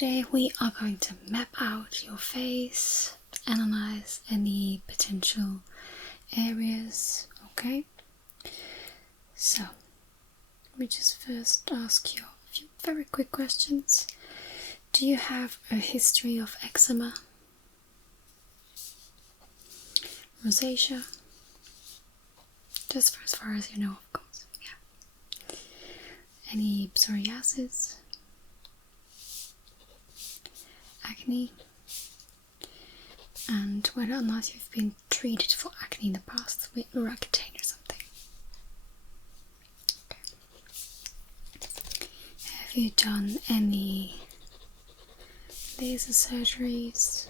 today we are going to map out your face, analyze any potential areas, okay? So, let me just first ask you a few very quick questions. Do you have a history of eczema? Rosacea? Just for as far as you know, of course, yeah. Any psoriasis? Acne? And whether or not you've been treated for acne in the past with Roaccutane or something. Okay. Have you done any laser surgeries?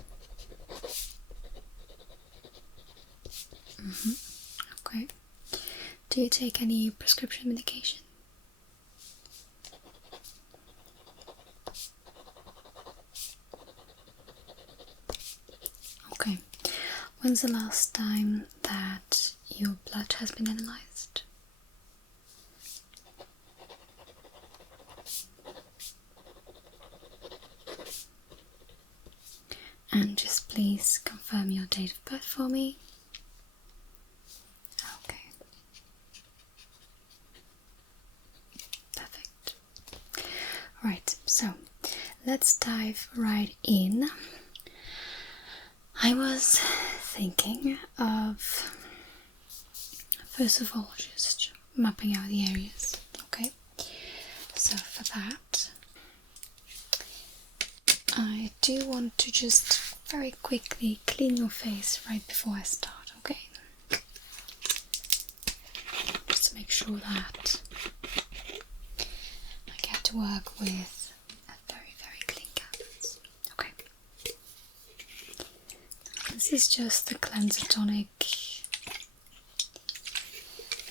Okay. Do you take any prescription medication? Okay. When's the last time that your blood has been analyzed? And just please confirm your date of birth for me. Okay. Perfect. Right, so let's dive right in. I was thinking of, first of all, just mapping out the areas, okay? So for that, I do want to just very quickly clean your face right before I start, okay? Just to make sure that I get to work with a very, very clean canvas, okay? This is just the cleanser tonic,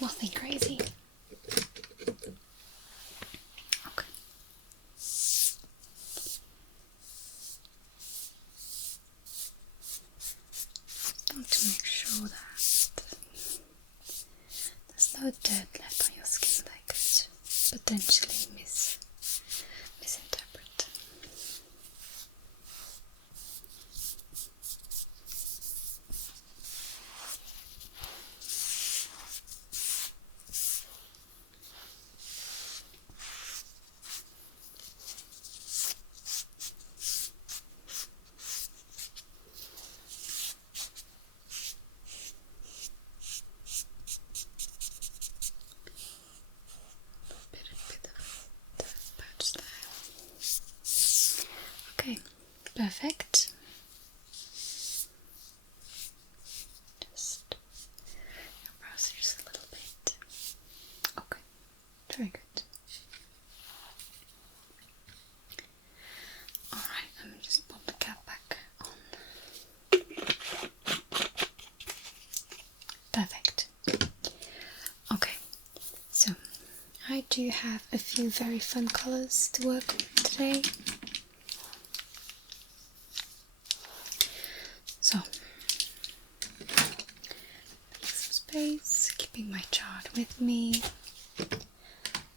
nothing crazy. Okay. Want to make sure that there's no dirt left on your skin that I could potentially misinterpret. Okay, perfect. Just your brows just a little bit. Okay, very good. Alright, let me just pop the cap back on. Perfect. Okay, so I do have a few very fun colours to work with today. So, make some space, keeping my chart with me.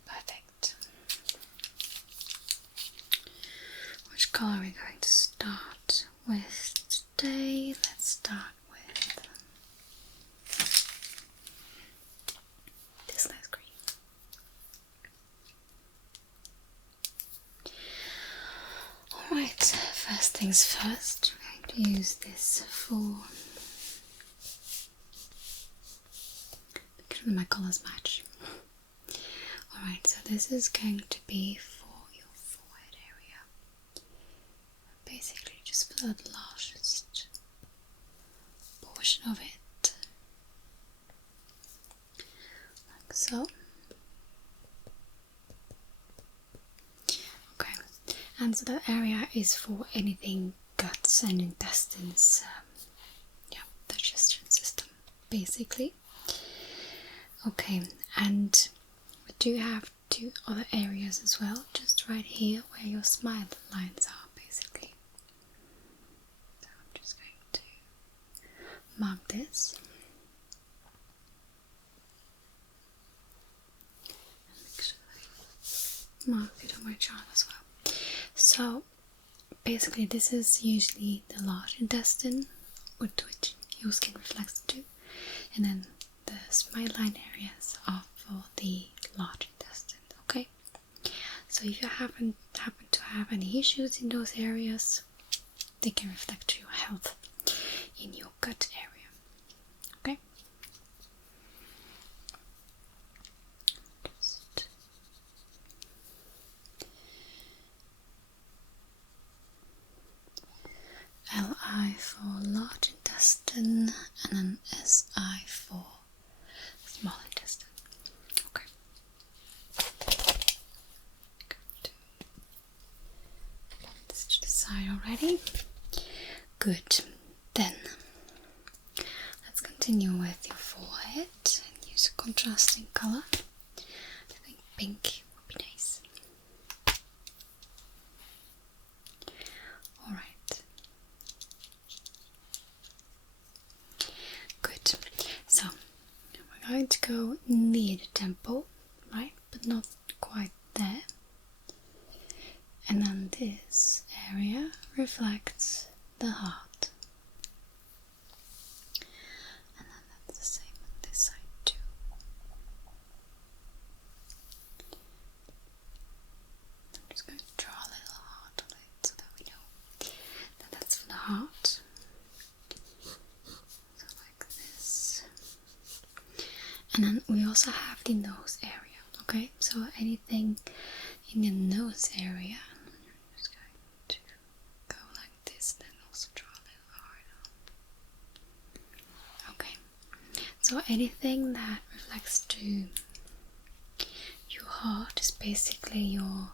Perfect. Which colour are we going to start with today? Let's start with this nice green. Alright, first things first. To use this for my colours match. Alright, so this is going to be for your forehead area. Basically just for the largest portion of it. Like so. Okay, and so that area is for anything guts and intestines, digestion system, basically. Okay, and we do have two other areas as well, just right here where your smile lines are, basically. So I'm just going to mark this. And make sure I mark it on my chart as well. So basically this is usually the large intestine, with which your skin reflects to, and then the smile line areas are for the large intestine. Okay, so if you happen to have any issues in those areas, they can reflect to your health in your gut area. Okay. Just LI for large intestine and then SI for small intestine. Okay. This to the side already. Good. Then let's continue with your forehead and use a contrasting color. I think pink would be nice. Alright. Good. So we're going to go near the temple, right? But not quite there. And then this area reflects the heart. And then that's the same on this side too. I'm just going to draw a little heart on it so that we know that that's for the heart. So like this. And then we also have the nose area, okay? So anything in the nose area, I'm just going to go like this, then also draw a little heart on. Okay, so anything that reflects to your heart is basically your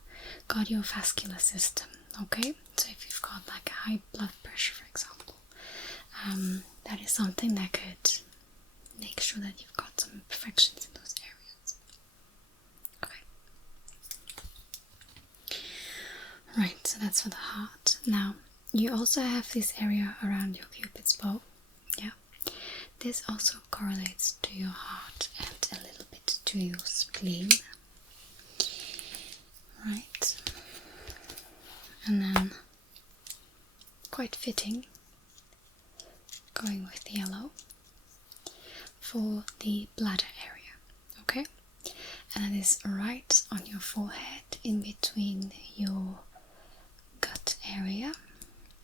cardiovascular system, okay? So if you've got like a high blood pressure, for example, that is something that could make sure that you've got some imperfections in those areas. Okay. Right, so that's for the heart. Now, you also have this area around your cupid's bow. Yeah. This also correlates to your heart and a little bit to your spleen. Right. And then, quite fitting, going with the yellow, for the bladder area, okay? And that is right on your forehead, in between your gut area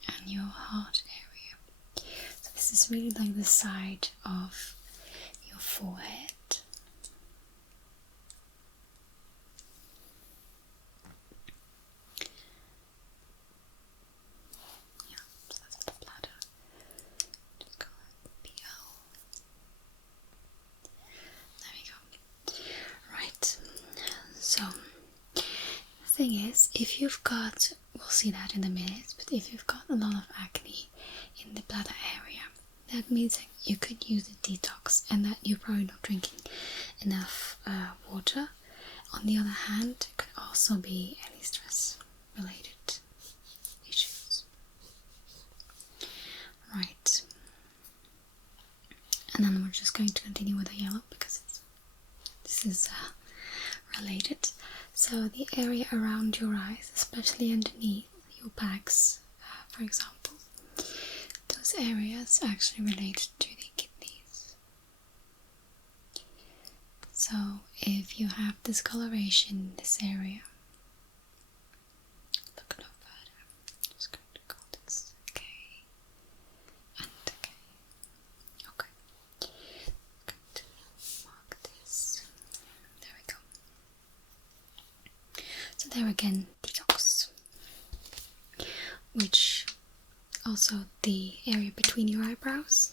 and your heart area. So this is really like the side of your forehead. Yeah, so that's for the bladder. Just call it BL. There we go. Right, so the thing is, if you've got, we'll see that in a minute, but if you've got a lot of acne in the bladder area, that means that you could use a detox and that you're probably not drinking enough water. On the other hand, it could also be any stress related issues. Right. And then we're just going to continue with the yellow because this is related. So the area around your eyes, especially underneath your bags, for example, those areas actually relate to the kidneys. So if you have discoloration in this area, look no further. I'm just going to call this K and K. Okay. I'm going to mark this. There we go. So there again, detox, which also the area between your eyebrows.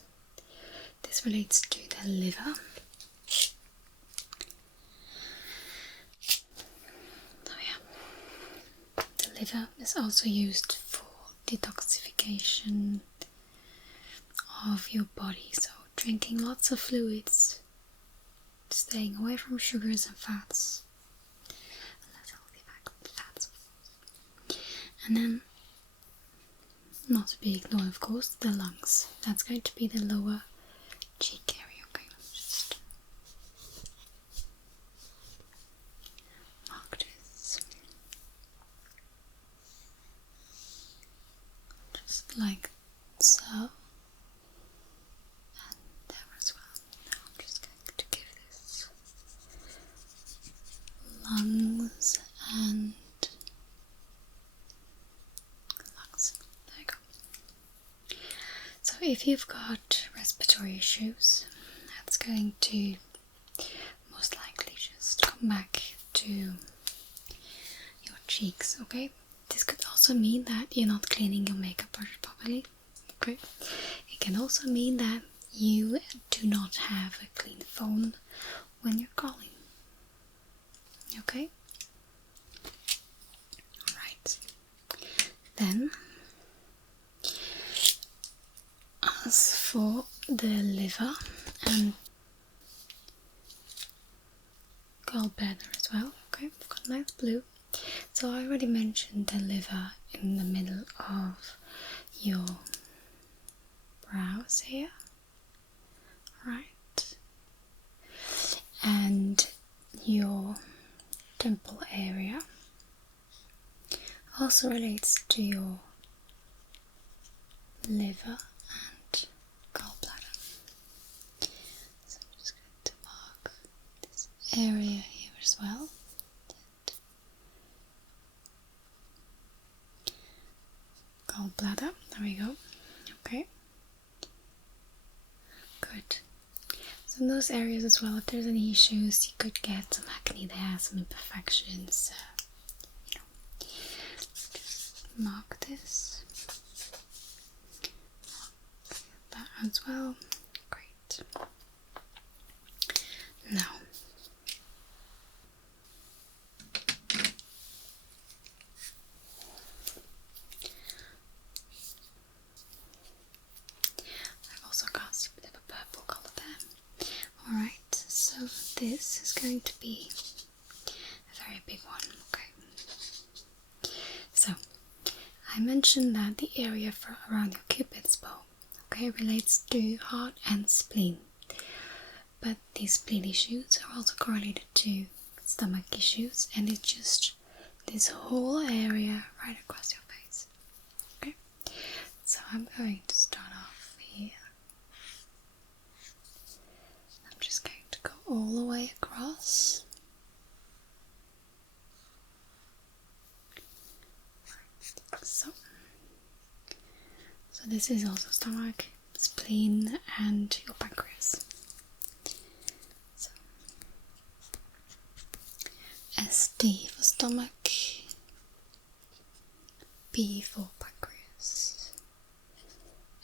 This relates to the liver. Oh yeah. The liver is also used for detoxification of your body. So drinking lots of fluids, staying away from sugars and fats. Less healthy fats, of course. And then, not to be ignored, of course, the lungs. That's going to be the lower cheek area. Okay, let me just mark this. like so, and there as well. Now I'm just going to give this lungs and lungs. There you go. So if you've got respiratory issues, that's going to most likely just come back to your cheeks, okay? This could also mean that you're not cleaning your makeup brush properly, okay? It can also mean that you do not have a clean phone when you're calling, okay? Alright, then as for the liver and gallbladder as well, okay, we've got nice blue. So I already mentioned the liver in the middle of your brows here, right, and your temple area also relates to your liver and gallbladder. So I'm just going to mark this area here as well. Gallbladder, there we go. Okay, good. So in those areas as well, if there's any issues, you could get some acne there, some imperfections. Just mark this. Mark that as well. Great. Now, I've also got a bit of a purple colour there. Alright, so this is going to be a very big one, okay? So, I mentioned that the area around your cupid's bow, okay, relates to heart and spleen. But these spleen issues are also correlated to stomach issues, and it's just this whole area right across your face, okay? So I'm going to start off here. I'm just going to go all the way across. So this is also stomach, spleen, and your pancreas. So SD for stomach, P for pancreas,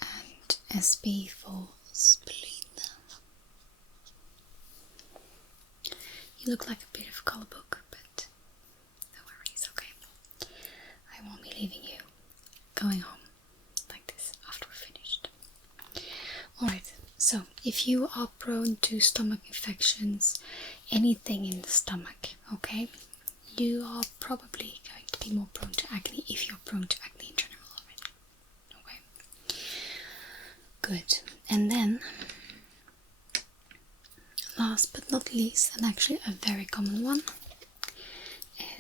and SB for spleen. You look like a bit of a colour book, but no worries, okay? I won't be leaving you going home like this after we're finished. Alright, so if you are prone to stomach infections, anything in the stomach, okay, you are probably going to be more prone to acne if you're prone to acne in general already. Okay, good. And then, last but not least, and actually a very common one,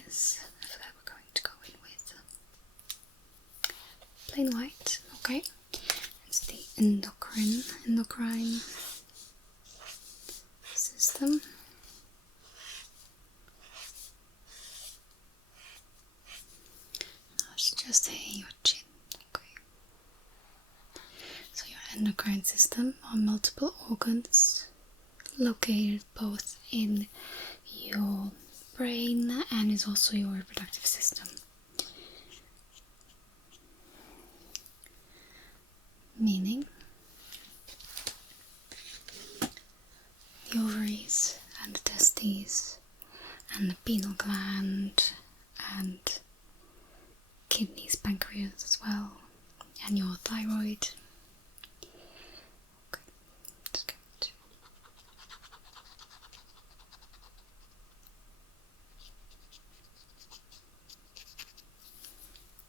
is, I forgot we're going to go in with plain white, okay? It's the endocrine system. It's just here, your chin, okay? So your endocrine system are multiple organs located both in your brain and is also your reproductive system. Meaning the ovaries and the testes and the pineal gland and kidneys, pancreas as well, and your thyroid. Okay, just going to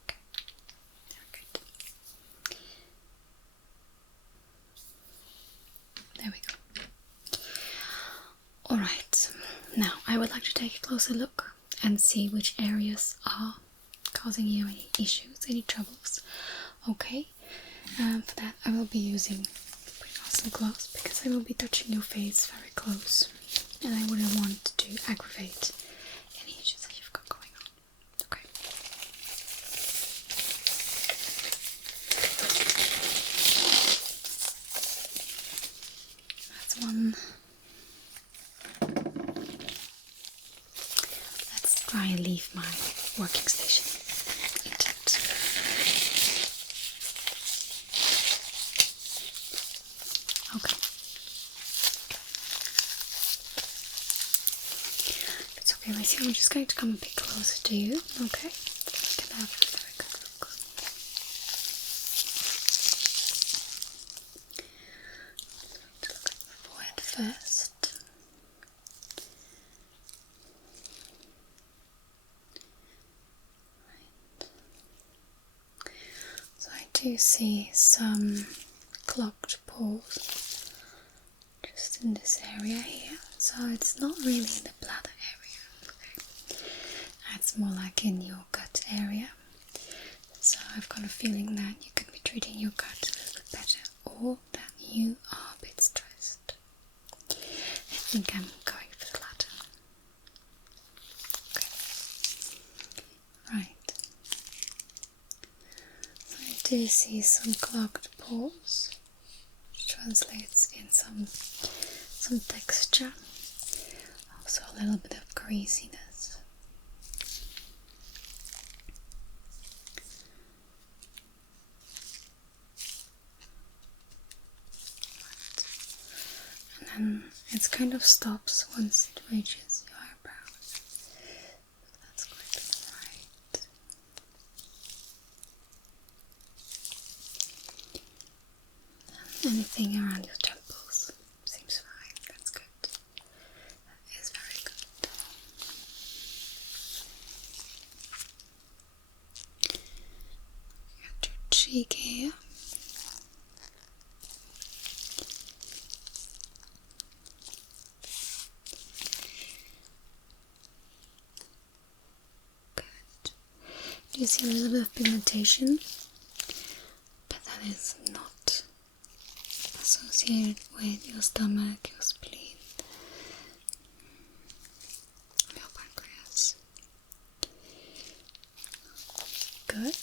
okay, very good. There we go. Alright, now I would like to take a closer look and see which areas are causing you any issues, any troubles. Okay, For that I will be using pretty awesome gloves because I will be touching your face very close, and I wouldn't want to aggravate any issues that you've got going on. Okay. That's one. Let's try and leave my working station intact. Okay. It's okay, Lacey. I'm just going to come a bit closer to you, okay? So we can have a very good look. I'm going to look at the forehead first. Right. So I do see some clogged pores just in this area here, so it's not really in the bladder area, okay? It's more like in your gut area, so I've got a feeling that you could be treating your gut a little bit better, or that you are a bit stressed. I think I'm going for the latter. Okay. Right. So I do see some clogged pores, translates in some texture, also a little bit of greasiness. Right. And then it kind of stops once it reaches your eyebrows. That's quite alright. Anything around your temples seems fine. That's good. That is very good. Got your cheek here. Good. You see a little bit of pigmentation, but that is not associated with your stomach, your spleen, your pancreas. Good.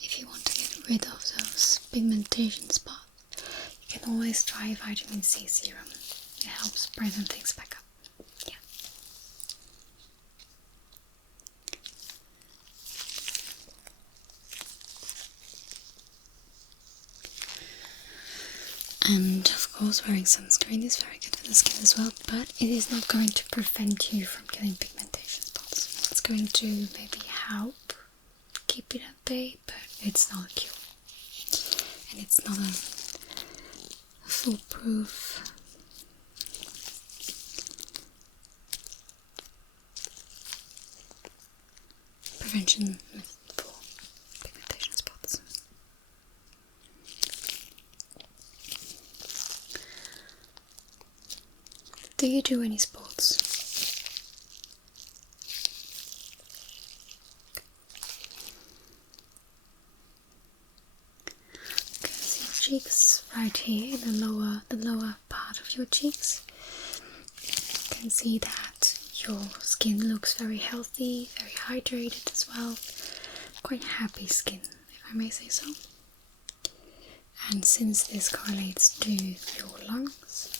If you want to get rid of those pigmentation spots, you can always try vitamin C serum. It helps brighten things back up. Yeah. And of course, wearing sunscreen is very good for the skin as well, but it is not going to prevent you from getting pigmentation spots. It's going to maybe help keep it at bay, but it's not a cure. And it's not a foolproof prevention method for pigmentation spots. Do you do any sports? Because your cheeks right here, the lower part of your cheeks, you can see that your skin looks very healthy, very hydrated as well. Quite happy skin, if I may say so. And since this correlates to your lungs,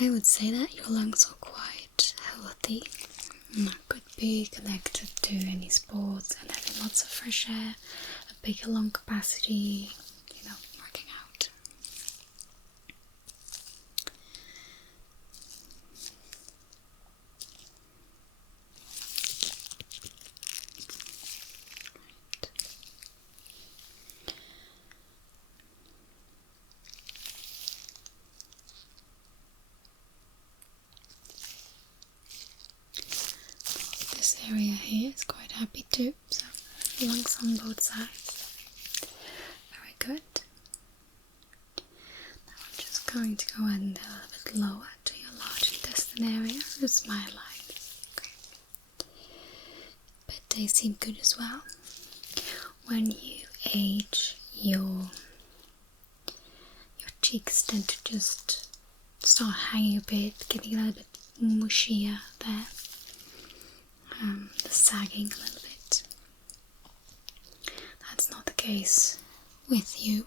I would say that your lungs are quite healthy and that could be connected to any sports and having lots of fresh air, a bigger lung capacity, working out. This area here is quite happy too, so lungs on both sides. Very good. Now I'm just going to go in a little bit lower to your large intestine area, your smile lines. Okay. But they seem good as well. when you age, your cheeks tend to just start hanging a bit, getting a little bit mushier there, the sagging a little bit. That's not the case with you.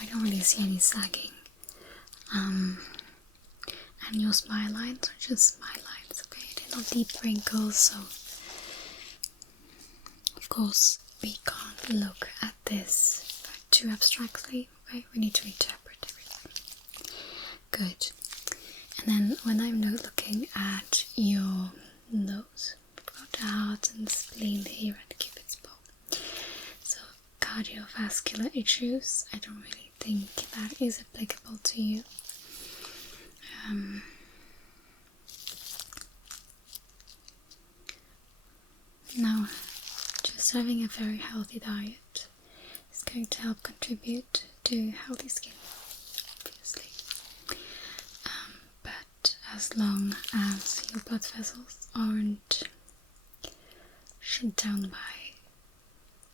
I don't really see any sagging, and your smile lines are just smile lines, okay? They're not deep wrinkles, so of course we can't look at this too abstractly, okay? We need to interpret everything. Good. And then when I'm not looking at your nose, we've got the heart and the spleen here at Cupid's bow. So cardiovascular issues, I don't really think that is applicable to you. Now, just having a very healthy diet is going to help contribute to healthy skin, obviously. But as long as your blood vessels aren't shut down by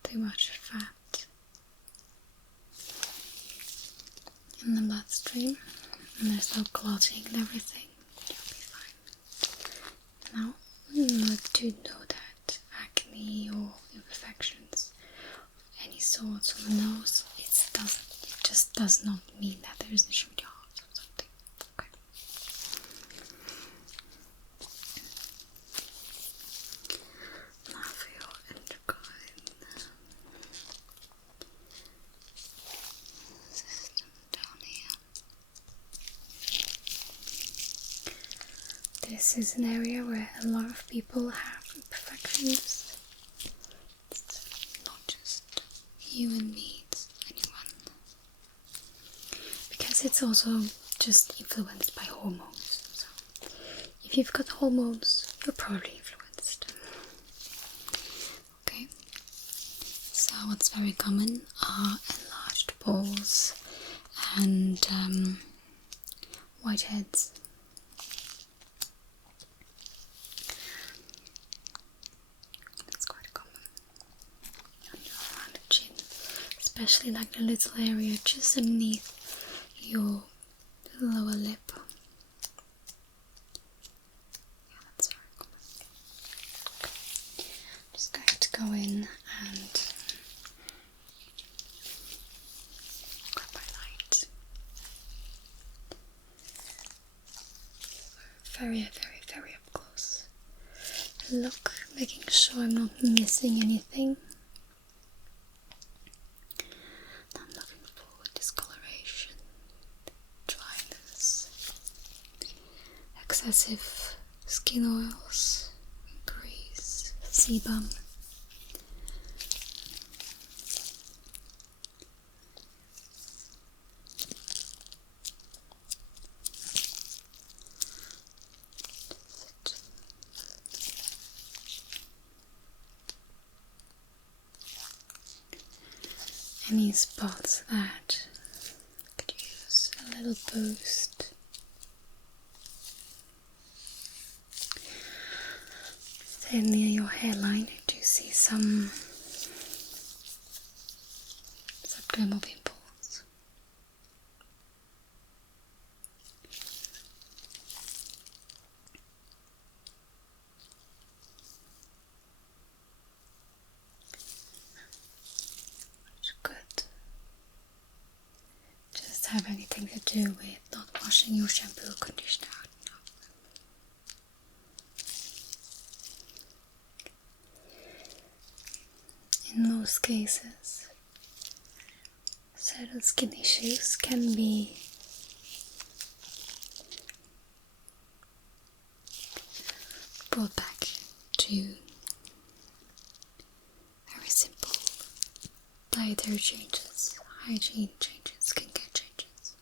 too much fat in the bloodstream, and there's no clotting and everything, you'll be fine. Now, not to know that acne or imperfections of any sort on the nose, it just does not mean that there is an issue with your heart or something. Okay. Now for your endocrine system down here. This is an area where a lot of people have imperfections. It's not just you and me, it's anyone. Because it's also just influenced by hormones. So if you've got hormones, you're probably influenced. Okay. So what's very common are enlarged pores and whiteheads. That's quite common around the chin, especially like the little area just underneath your lower lip. Yeah, that's very common. Okay. Just going to go in and grab my light. Very, very, very up close. Look, making sure I'm not missing anything. I'm looking for discoloration, dryness, excessive skin oils, grease, sebum. Any spots that could use a little boost. Then near your hairline, I do see some subdermal pimples. Good. Just have anything to do with not washing your shampoo or conditioner out enough. In most cases, certain skin issues can be brought back to dietary changes, hygiene changes, skincare changes.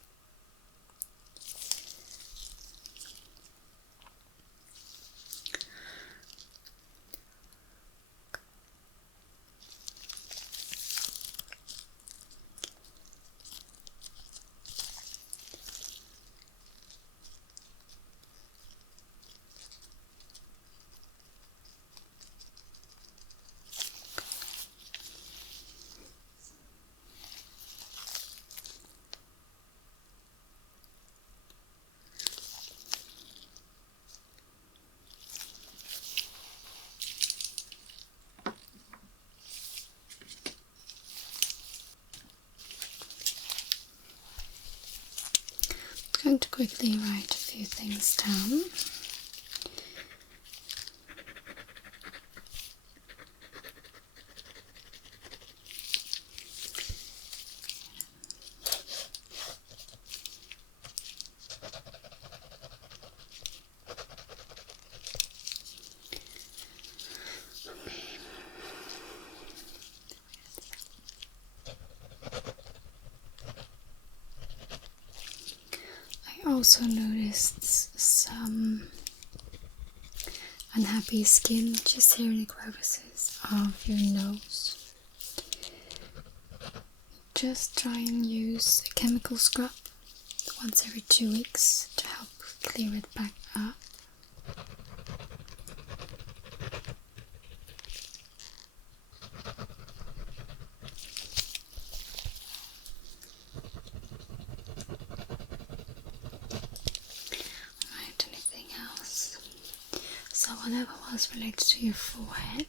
I'm going to quickly write a few things down. I also noticed some unhappy skin just here in the crevices of your nose. Just try and use a chemical scrub once every 2 weeks to help clear it back up. Right, anything else? So whatever was related to your forehead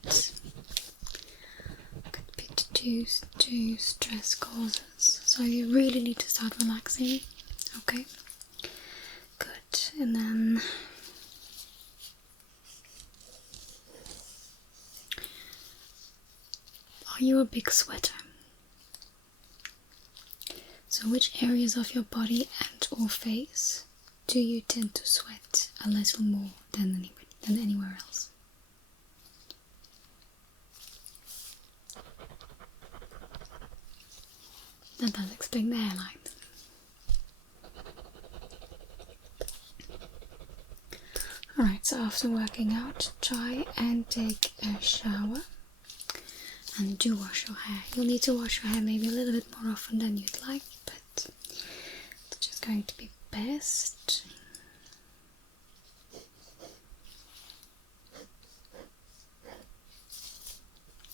could be due to stress causes. So you really need to start relaxing, okay? Good, and then are you a big sweater? So which areas of your body and or face do you tend to sweat a little more than anywhere else? That does explain the hairline. Alright, so after working out, try and take a shower and do wash your hair. You'll need to wash your hair maybe a little bit more often than you'd like, but it's just going to be best.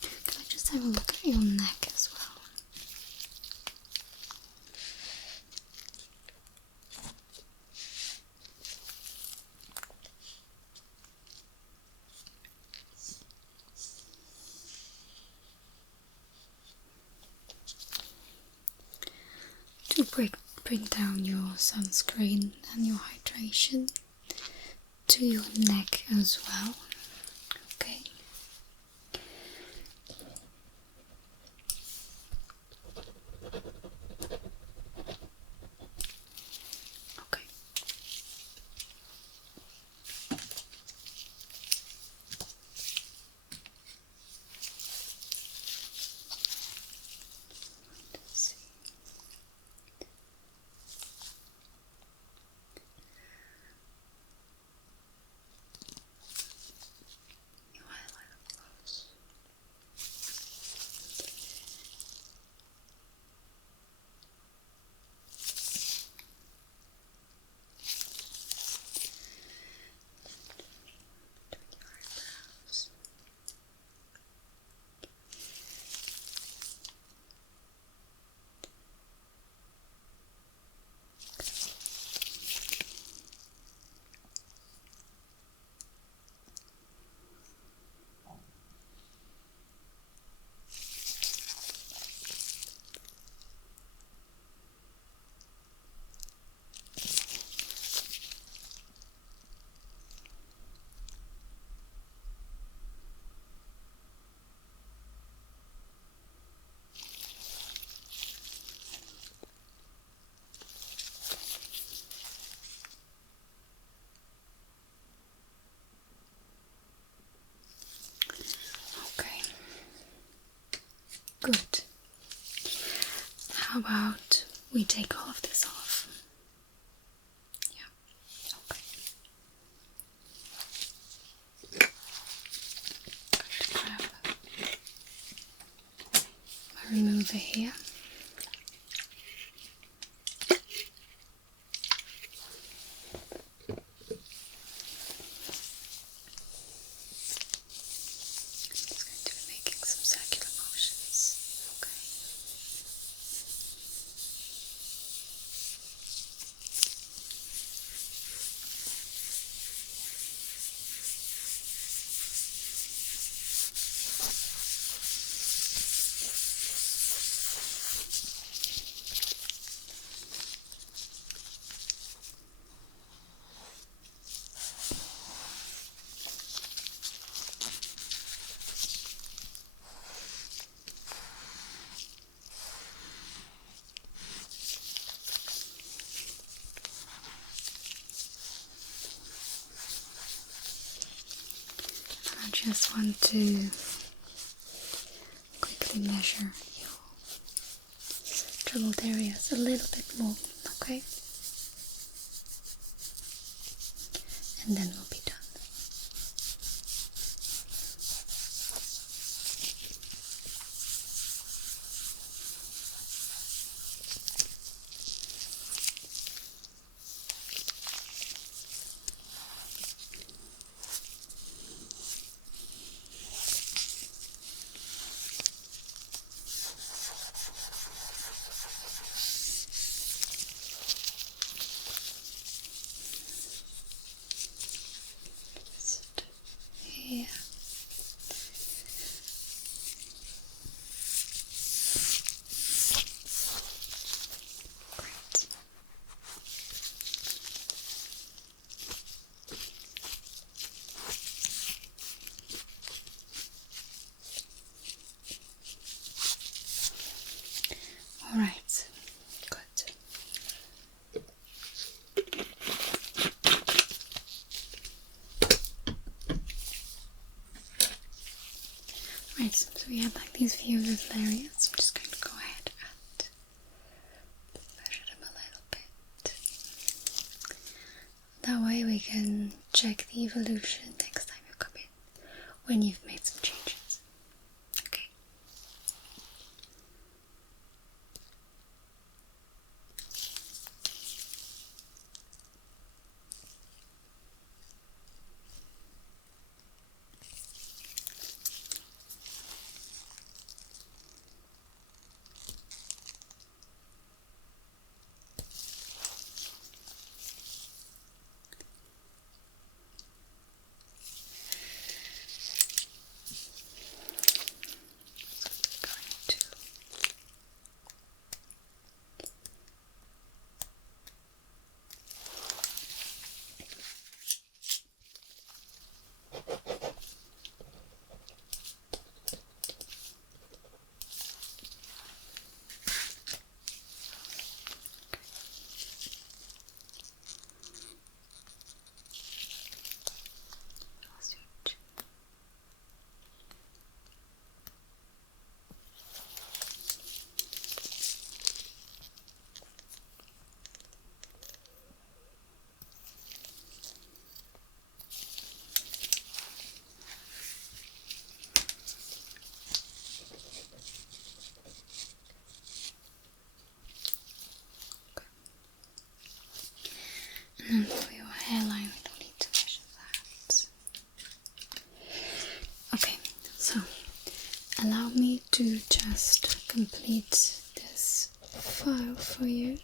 Can I just have a look at your neck as well? To bring down your sunscreen and your hydration to your neck as well. Okay. Okay. Let's see. about we take all of this off? Yeah, okay. Grab my remover here. Just going to be making some circular motions. Okay. I just want to quickly measure your troubled areas a little bit more, okay? And then we'll be done. Just here. Great. All right. Good. Right, so we have like these few little areas. I'm just going to go ahead and measure them a little bit. That way we can check the evolution next time you come in when you've made some changes. Okay. And for your hairline, we don't need to measure that. Okay, so allow me to just complete this file for you.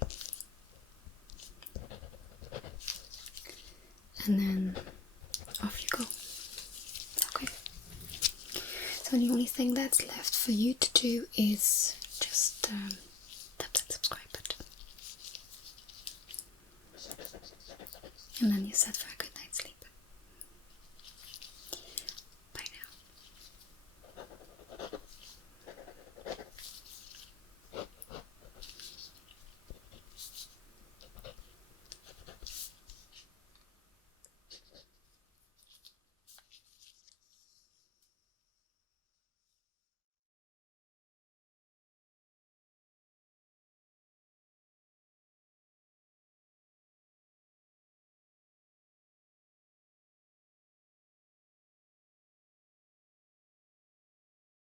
And then off you go. Okay. So the only thing that's left for you to do is just tap that subscribe button. And then you're set for